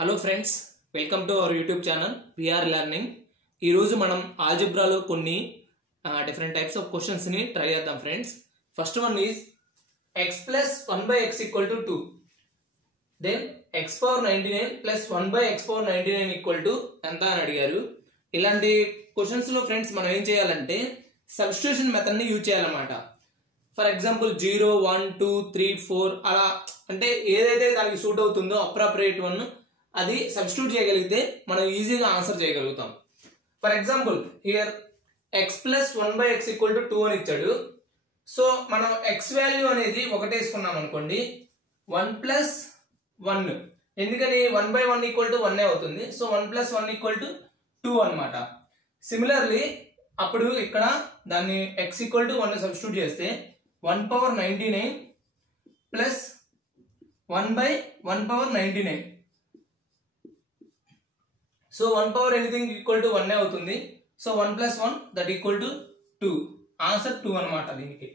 Hello friends, welcome to our YouTube channel VR learning. ఈరోజు మనం ఆల్జిబ్రాలో కొన్ని డిఫరెంట్ టైప్స్ ఆఫ్ క్వశ్చన్స్ని ట్రై చేద్దాం friends. First one is x plus 1/x equal to 2. Then x power 99 plus 1/x power 99 equal to ఎంత అని అడిగారు. ఇలాంటి క్వశ్చన్స్లో ఫ్రెండ్స్ మనం ఏం చేయాలంటే సబ్స్టిట్యూషన్ మెథడ్ని యూజ్ చేయాలన్నమాట. ఫర్ ఎగ్జాంపుల్ 0, 1, 2, 3, 4 అలా అంటే ఏదైతే దానికి సూట్ అవుతుందో అప్రాపరియేట్ వన్ అది సబ్స్టిట్యూట్ చేయగలిగితే మనం ఈజీగా ఆన్సర్ చేయగలుగుతాం. For example here X plus 1/x equal to 2 అని ఇచ్చాడు. సో మనం ఎక్స్ వాల్యూ అనేది ఒకటేసుకున్నాం అనుకోండి, 1 ప్లస్ 1. ఎందుకని 1/1 ఈక్వల్ టు 1 అవుతుంది. సో 1 ప్లస్ 1 ఈక్వల్ టు 2 అనమాట. సిమిలర్లీ అప్పుడు ఇక్కడ దాన్ని ఎక్స్ ఈక్వల్ టు 1 సబ్స్టిట్యూట్ చేస్తే 1 power 99 plus 1/1 power 99. So 1 power anything equal to 1 అవుతుంది. So 1 plus 1 that equal to 2. Answer 2 అనమాట దీనికి.